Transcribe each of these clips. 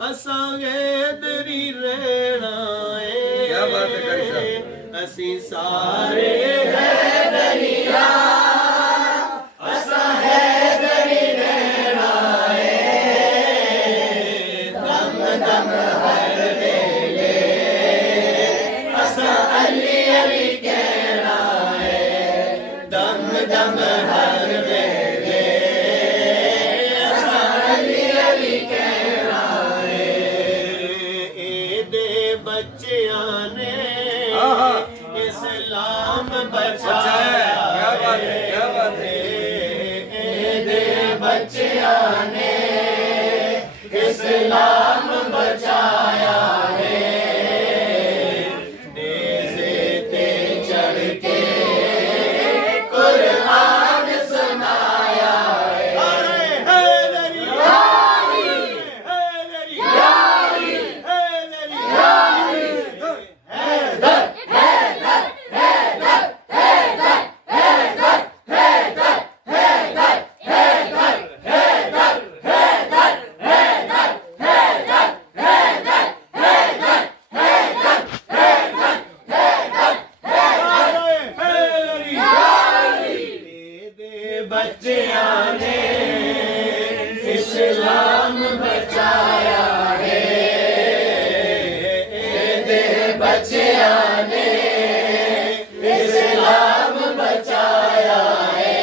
असां हैदरी रहना है। क्या बात है कारी साहब। असी सारे हैदरिया असां हैदरी रहना है। दम दम हर वेले असां अली अली कहना है। दम दम हर वेले असां अली अली कहना है। एदे बच्चियां ने आहा। इस्लाम बचाया। क्या बात है, क्या बात है। एदे बच्चियां ने इस्लाम बचाया है। नेज़े ते चढ़ के कुरान सुनाया है। अरे हैदरी यारी, हैदरी यारी, हैदरी यारी। हैदर हैदर हैदर हैदर हैदर हैदर हैदर हैदर हैदर हैदर हैदर हैदर हैदर हैदर हैदर हैदर हैदरी यारी। दे बच्चियां ने इस्लाम बचाया है। दे बच्चियां ने इस्लाम बचाया है।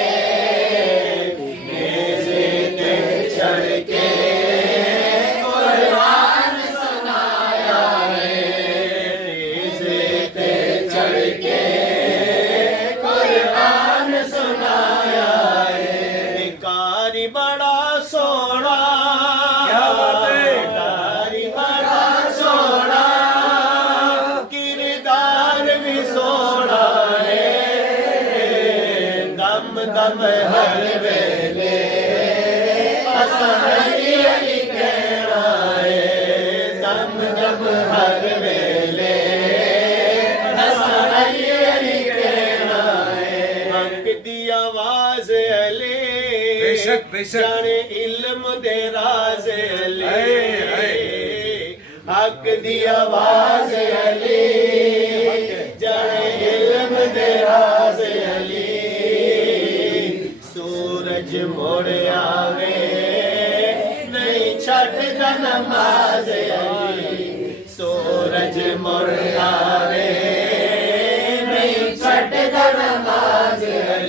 नेज़े ते चढ़ के कुरान सुनाया है। नेज़े ते चढ़ के कुरान सुनाया है। कारी बड़ा सोना, क्या बात है। कारी बड़ा सोना, किरदार भी सोना है। दम दम हर वेले असां अली अली कहना है। दम दम हर वेले असां अली अली कहना है। हक दी आवाज़ अली बेशक, बेशक। जाने इल्म दे राज अली। हाय, हक दी आवाज़ अली जाने इल्म दे राज अली। सूरज मुड़ आवे नहीं छड्डदा नमाज अली। सूरज मुड़ आवे नहीं छड्डदा नमाज अली।